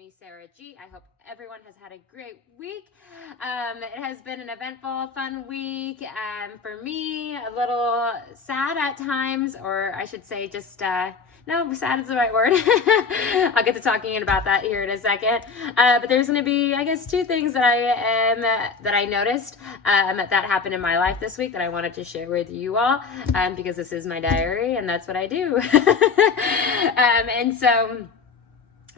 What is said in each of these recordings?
me, Sarah G. I hope everyone has had a great week. It has been an eventful, fun week. For me, a little sad at times, or I should say just, no, sad is the right word. I'll get to talking about that here in a second. But there's going to be, I guess, two things that I noticed that happened in my life this week that I wanted to share with you all, because this is my diary and that's what I do. And so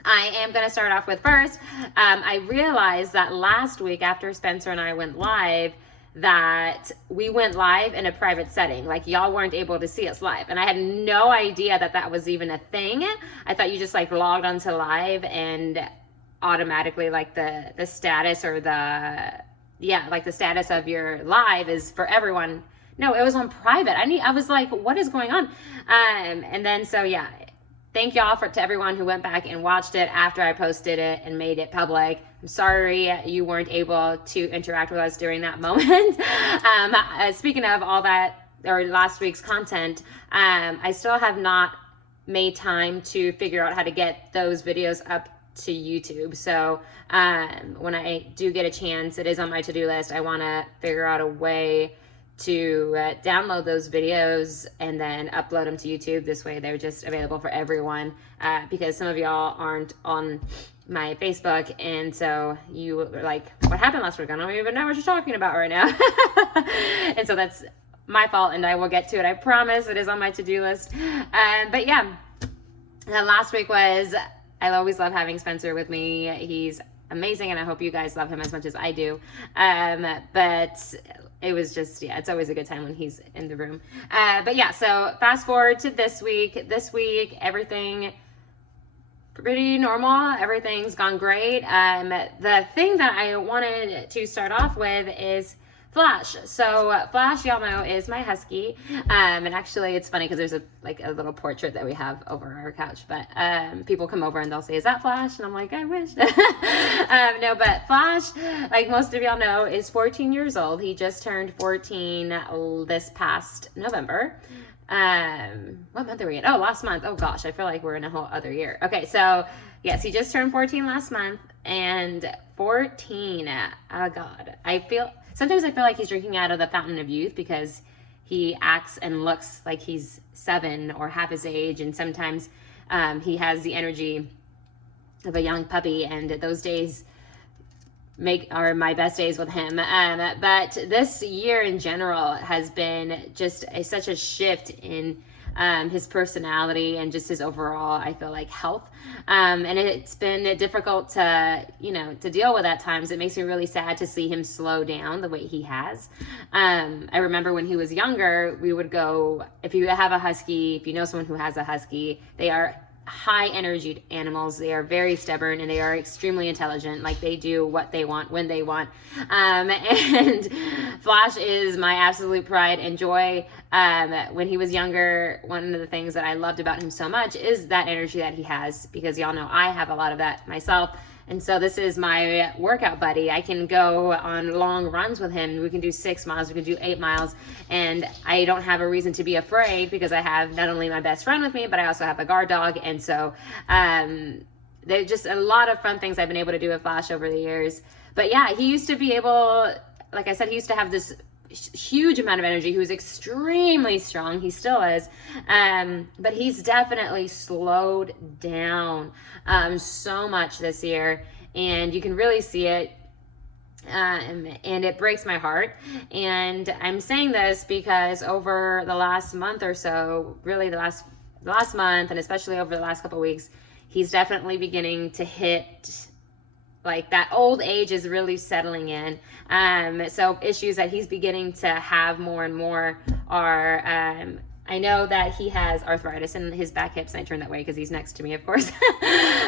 I am going to start off with first, I realized that last week after Spencer and I went live, that we went live in a private setting. Like, y'all weren't able to see us live. And I had no idea that that was even a thing. I thought you just like logged onto live and automatically like the status or like the status of your live is for everyone. No, it was on private. I was like, what is going on? And then, so yeah, thank y'all to everyone who went back and watched it after I posted it and made it public. I'm sorry you weren't able to interact with us during that moment. Speaking of all that, or last week's content, I still have not made time to figure out how to get those videos up to YouTube. So when I do get a chance, it is on my to-do list. I want to figure out a way to download those videos and then upload them to YouTube. This way they're just available for everyone, because some of y'all aren't on my Facebook, and so you were like, what happened last week? I don't even know what you're talking about right now. And so that's my fault, and I will get to it. I promise. It is on my to-do list. But yeah, last week was, I always love having Spencer with me. He's amazing, and I hope you guys love him as much as I do. But it was just, yeah, it's always a good time when he's in the room. But yeah, so fast forward to this week. This week, everything pretty normal. Everything's gone great. The thing that I wanted to start off with is Flash. So Flash, y'all know, is my husky. And actually it's funny because there's a little portrait that we have over our couch, but people come over and they'll say, is that Flash? And I'm like, I wish. No, but Flash, like most of y'all know, is 14 years old. He just turned 14 this past November. What month are we in? Oh, last month. Oh gosh, I feel like we're in a whole other year. Okay, so yes, he just turned 14 last month, and 14, oh God. Sometimes I feel like he's drinking out of the fountain of youth because he acts and looks like he's 7 or half his age, and sometimes he has the energy of a young puppy, and those days are my best days with him. But this year in general has been just such a shift in his personality and just his overall, I feel like, health. And it's been difficult to deal with at times. It makes me really sad to see him slow down the way he has. I remember when he was younger, we would go, if you have a husky, if you know someone who has a husky, they are high energy animals. They are very stubborn and they are extremely intelligent. Like, they do what they want when they want. And Flash is my absolute pride and joy. When he was younger, one of the things that I loved about him so much is that energy that he has, because y'all know I have a lot of that myself. And so this is my workout buddy. I can go on long runs with him. We can do 6 miles, we can do 8 miles, and I don't have a reason to be afraid because I have not only my best friend with me, but I also have a guard dog. And so there's just a lot of fun things I've been able to do with Flash over the years. But yeah, he used to be able, like I said, he used to have this huge amount of energy. He was extremely strong. He still is. But he's definitely slowed down so much this year, and you can really see it. And it breaks my heart. And I'm saying this because over the last month or so, really the last month, and especially over the last couple of weeks, he's definitely beginning to hit, like, that old age is really settling in. So issues that he's beginning to have more and more are, I know that he has arthritis in his back hips, and I turn that way because he's next to me, of course.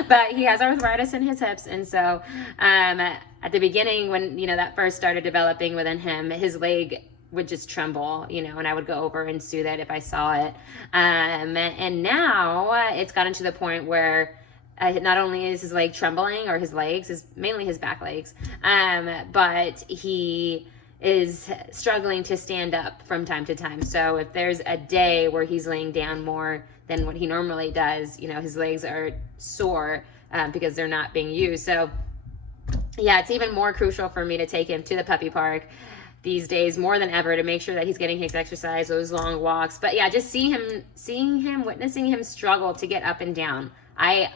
But he has arthritis in his hips, and so at the beginning, when that first started developing within him, his leg would just tremble, and I would go over and soothe it if I saw it. And now it's gotten to the point where not only is his leg trembling, or his legs, mainly his back legs, but he is struggling to stand up from time to time. So if there's a day where he's laying down more than what he normally does, his legs are sore, because they're not being used. So yeah, it's even more crucial for me to take him to the puppy park these days more than ever to make sure that he's getting his exercise, those long walks. But yeah, just seeing him, witnessing him struggle to get up and down. I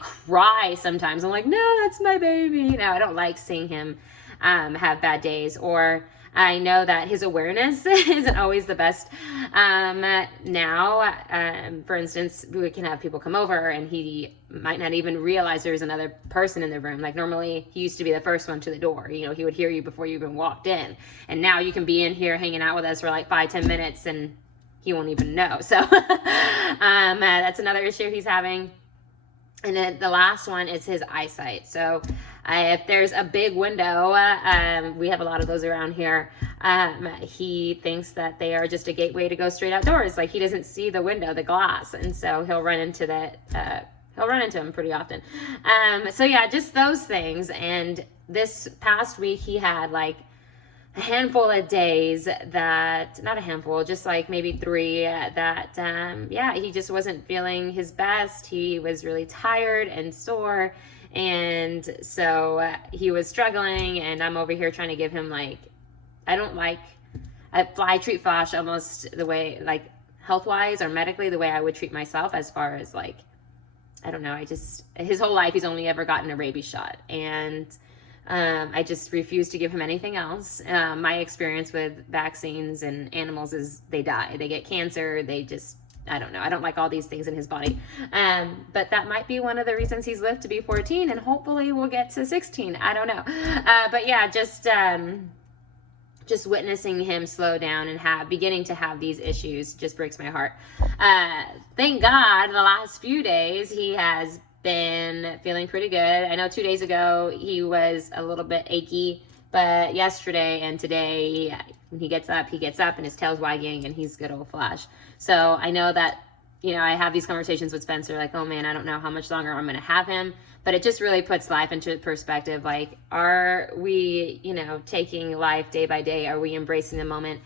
cry sometimes. I'm like, no, that's my baby. You know, I don't like seeing him have bad days. Or I know that his awareness isn't always the best. Now, for instance, we can have people come over and he might not even realize there's another person in the room. Like normally he used to be the first one to the door. You know, he would hear you before you even walked in. And now you can be in here hanging out with us for like 5-10 minutes and he won't even know. So that's another issue he's having. And then the last one is his eyesight. So if there's a big window, we have a lot of those around here, he thinks that they are just a gateway to go straight outdoors. Like he doesn't see the window, the glass. And so he'll run into them pretty often. So yeah, just those things. And this past week he had like a handful of days that, not a handful, just like maybe 3 that, yeah, he just wasn't feeling his best. He was really tired and sore. And so he was struggling, and I'm over here trying to give him like, I treat Flash almost the way, like health-wise or medically, the way I would treat myself, as far as like, I don't know, his whole life he's only ever gotten a rabies shot. And I just refuse to give him anything else. My experience with vaccines and animals is they die. They get cancer. They just, I don't know. I don't like all these things in his body. But that might be one of the reasons he's lived to be 14, and hopefully we'll get to 16. I don't know. But yeah, just witnessing him slow down and beginning to have these issues just breaks my heart. Thank God the last few days he has been feeling pretty good. I know 2 days ago he was a little bit achy, but yesterday and today when he gets up and his tail's wagging and he's good old Flash. So I know that, you know, I have these conversations with Spencer like, oh man, I don't know how much longer I'm going to have him. But it just really puts life into perspective. Like, are we, you know, taking life day by day? Are we embracing the moment?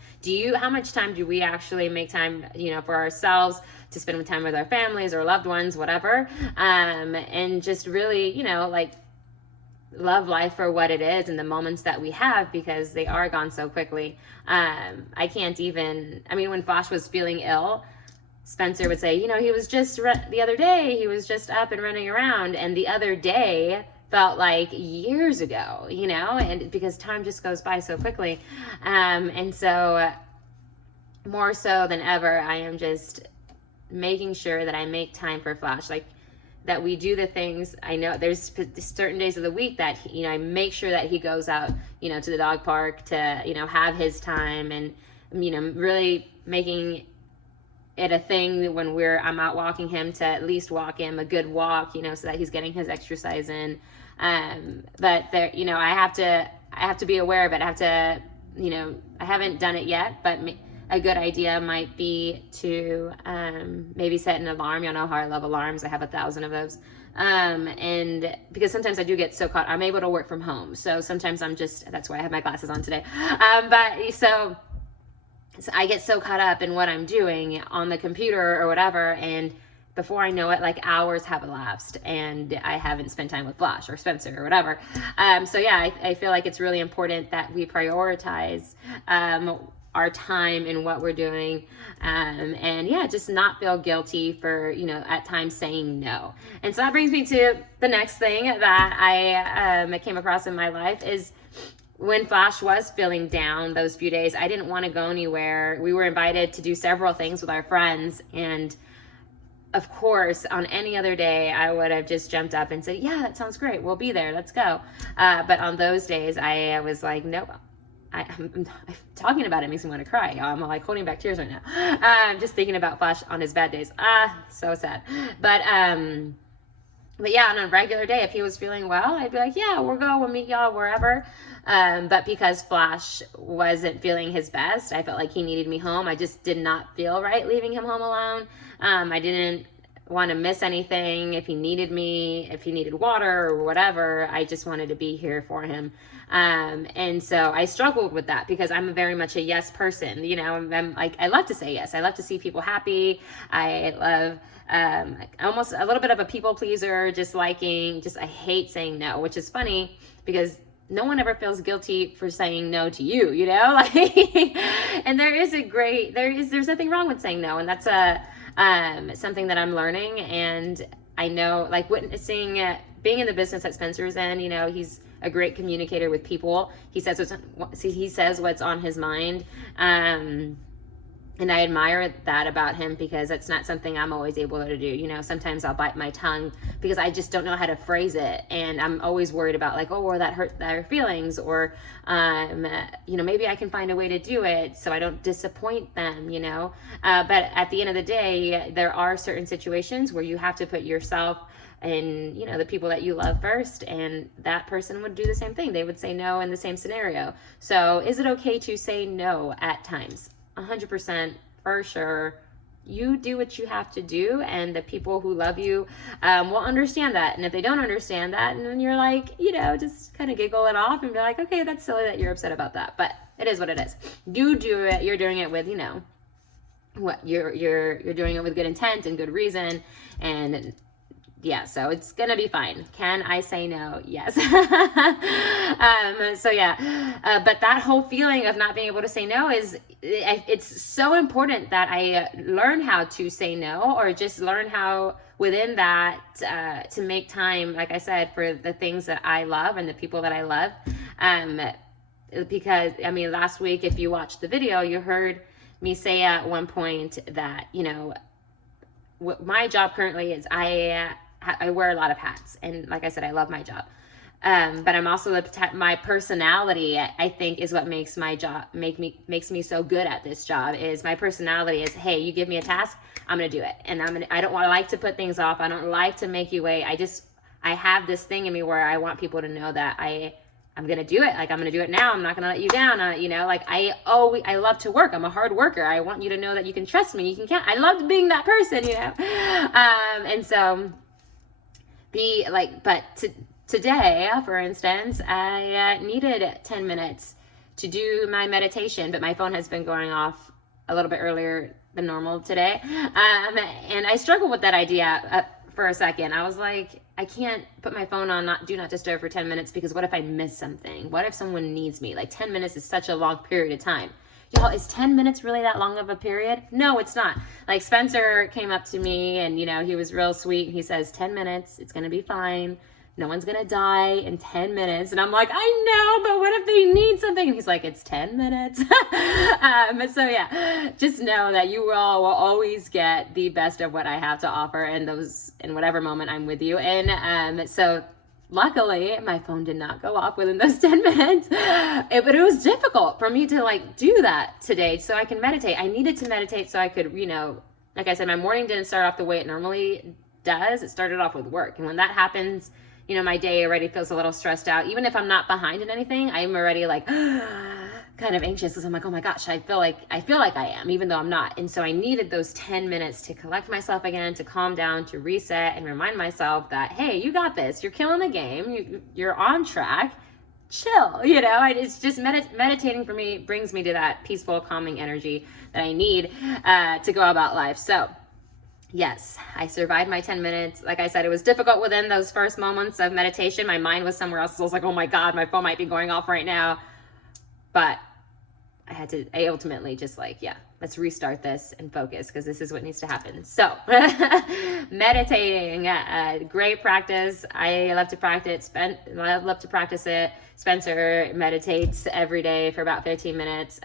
How much time do we actually make time, you know, for ourselves to spend time with our families or loved ones, whatever? And just really, you know, like, love life for what it is and the moments that we have, because they are gone so quickly. I can't even, I mean, when Flash was feeling ill, Spencer would say, you know, he was just the other day, he was just up and running around, and the other day felt like years ago, you know, and because time just goes by so quickly. And so more so than ever, I am just making sure that I make time for Flash, like that we do the things. I know there's certain days of the week that, you know, I make sure that he goes out, you know, to the dog park to, you know, have his time, and, you know, really making it a thing when I'm out walking him to at least walk him a good walk, you know, so that he's getting his exercise in. But there, you know, I have to be aware of it. I have to, you know, I haven't done it yet, but a good idea might be to maybe set an alarm. Y'all know how I love alarms. I have 1,000 of those. And because sometimes I do get so caught, I'm able to work from home. So sometimes that's why I have my glasses on today. So I get so caught up in what I'm doing on the computer or whatever, and before I know it, like hours have elapsed and I haven't spent time with Flash or Spencer or whatever. So yeah, I feel like it's really important that we prioritize our time and what we're doing, and yeah, just not feel guilty for, you know, at times saying no. And so that brings me to the next thing that I came across in my life is when Flash was feeling down those few days. I didn't want to go anywhere. We were invited to do several things with our friends, and of course, on any other day, I would have just jumped up and said, yeah, that sounds great. We'll be there. Let's go. But on those days, I was like, nope. I'm talking about it makes me want to cry. I'm like holding back tears right now. Just thinking about Flash on his bad days. So sad. But yeah, on a regular day, if he was feeling well, I'd be like, yeah, we'll meet y'all wherever. But because Flash wasn't feeling his best, I felt like he needed me home. I just did not feel right leaving him home alone. I didn't want to miss anything. If he needed me, if he needed water or whatever, I just wanted to be here for him. And so I struggled with that because I'm very much a yes person. You know, I'm like, I love to say yes. I love to see people happy. I love almost a little bit of a people pleaser, I hate saying no, which is funny because no one ever feels guilty for saying no to you, you know, like, and there's nothing wrong with saying no. And that's something that I'm learning. And I know, like, witnessing, being in the business that Spencer's in, you know, he's a great communicator with people. He says what's on his mind. And I admire that about him because that's not something I'm always able to do. You know, sometimes I'll bite my tongue because I just don't know how to phrase it. And I'm always worried about like, oh, will that hurt their feelings? Or, you know, maybe I can find a way to do it so I don't disappoint them, you know. But at the end of the day, there are certain situations where you have to put yourself and, you know, the people that you love first, and that person would do the same thing. They would say no in the same scenario. So is it okay to say no at times? 100% for sure. You do what you have to do, and the people who love you will understand that. And if they don't understand that, and then you're like, you know, just kind of giggle it off and be like, okay, that's silly that you're upset about that, but it is what it is. You do it. You're doing it with, you know, what you're doing it with good intent and good reason, and yeah, so it's gonna be fine. Can I say no? Yes. So yeah, but that whole feeling of not being able to say no it's so important that I learn how to say no, or just learn how within that to make time, like I said, for the things that I love and the people that I love. Because I mean, last week, if you watched the video, you heard me say at one point that, you know, what my job currently is, I wear a lot of hats, and like I said, I love my job. But I'm also my personality, I think, is what makes my job makes me so good at this job. Is my personality is, hey, you give me a task, I'm gonna do it, and I don't like to put things off. I don't like to make you wait. I have this thing in me where I want people to know that I'm gonna do it. Like, I'm gonna do it now. I'm not gonna let you down. You know, like I love to work. I'm a hard worker. I want you to know that you can trust me. You can count. I loved being that person, you know. And so. Today, for instance, I needed 10 minutes to do my meditation, but my phone has been going off a little bit earlier than normal today. And I struggled with that idea for a second. I was like, I can't put my phone on do not disturb for 10 minutes because what if I miss something? What if someone needs me? Like, 10 minutes is such a long period of time. Y'all, is 10 minutes really that long of a period? No, it's not. Like, Spencer came up to me and, you know, he was real sweet. He says, 10 minutes, it's going to be fine. No one's going to die in 10 minutes. And I'm like, I know, but what if they need something? And he's like, it's 10 minutes. So yeah, just know that you all will always get the best of what I have to offer in whatever moment I'm with you. And so luckily, my phone did not go off within those 10 minutes, but it was difficult for me to like do that today so I can meditate. I needed to meditate so I could, you know, like I said, my morning didn't start off the way it normally does. It started off with work. And when that happens, you know, my day already feels a little stressed out. Even if I'm not behind in anything, I'm already like kind of anxious because I'm like, oh my gosh, I feel like I am, even though I'm not. And so I needed those 10 minutes to collect myself again, to calm down, to reset, and remind myself that, hey, you got this. You're killing the game. You're on track. Chill, you know. It's just meditating for me brings me to that peaceful, calming energy that I need to go about life. So yes, I survived my 10 minutes. Like I said, it was difficult within those first moments of meditation. My mind was somewhere else. So I was like, oh my God, my phone might be going off right now. But I ultimately just like, yeah, let's restart this and focus because this is what needs to happen. So meditating, great practice. I love to practice. I love to practice it. Spencer meditates every day for about 15 minutes.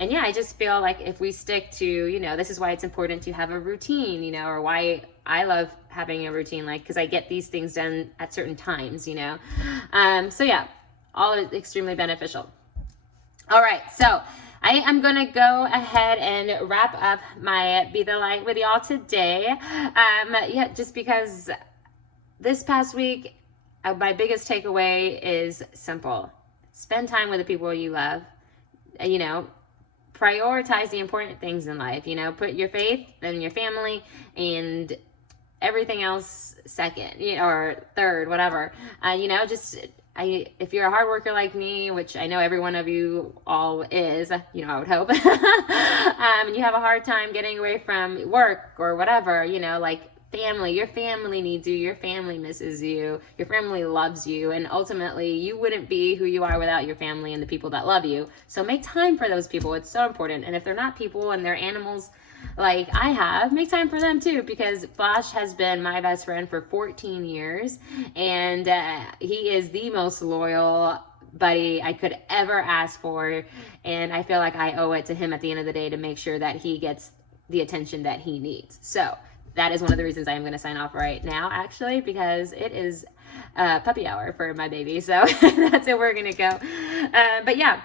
And yeah, I just feel like if we stick to, you know, this is why it's important to have a routine, you know, or why I love having a routine, like, because I get these things done at certain times, you know. So yeah, all is extremely beneficial. All right, so I am going to go ahead and wrap up my Be the Light with y'all today. Yeah, just because this past week, my biggest takeaway is simple. Spend time with the people you love, you know. Prioritize the important things in life, you know, put your faith and your family and everything else second, or third, whatever. If you're a hard worker like me, which I know every one of you all is, I would hope, and you have a hard time getting away from work or whatever, like family, your family needs you, your family misses you, your family loves you, and ultimately you wouldn't be who you are without your family and the people that love you. So make time for those people. It's so important. And if they're not people and they're animals like I have, make time for them too, because Flash has been my best friend for 14 years, and he is the most loyal buddy I could ever ask for, and I feel like I owe it to him at the end of the day to make sure that he gets the attention that he needs. So that is one of the reasons I am going to sign off right now, actually, because it is puppy hour for my baby. So that's where we're going to go. But yeah,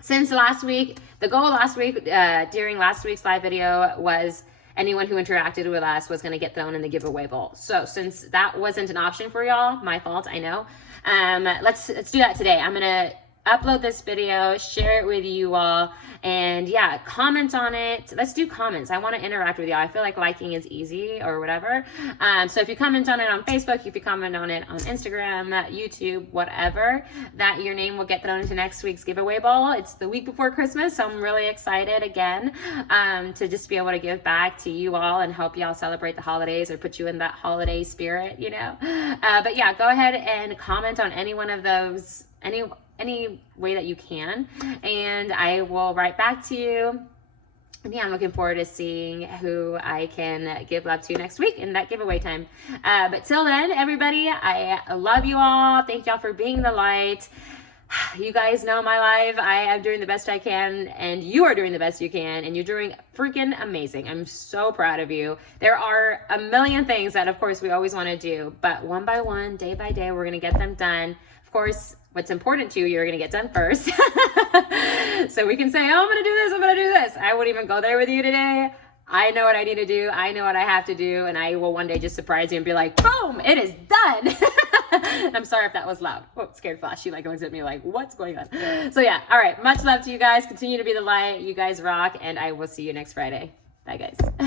since last week, the goal last week, during last week's live video, was anyone who interacted with us was going to get thrown in the giveaway bowl. So since that wasn't an option for y'all, my fault, I know. Let's do that today. I'm going to upload this video, share it with you all, and yeah, comment on it. Let's do comments. I want to interact with y'all. I feel like liking is easy or whatever. So if you comment on it on Facebook, if you comment on it on Instagram, YouTube, whatever, that your name will get thrown into next week's giveaway bowl. It's the week before Christmas, so I'm really excited again to just be able to give back to you all and help y'all celebrate the holidays or put you in that holiday spirit, But yeah, go ahead and comment on any one of those, any way that you can, and I will write back to you. And yeah, I'm looking forward to seeing who I can give love to next week in that giveaway time. But till then, everybody, I love you all. Thank y'all for being the light. You guys know my life. I am doing the best I can, and you are doing the best you can, and you're doing freaking amazing. I'm so proud of you. There are a million things that, of course, we always want to do, but one by one, day by day, we're going to get them done. Of course, what's important to you, you're going to get done first. So we can say, oh, I'm going to do this, I'm going to do this. I won't even go there with you today. I know what I need to do. I know what I have to do. And I will one day just surprise you and be like, boom, it is done. I'm sorry if that was loud. Oh, scared Flash. She looks at me like, what's going on? So yeah. All right. Much love to you guys. Continue to be the light. You guys rock. And I will see you next Friday. Bye, guys.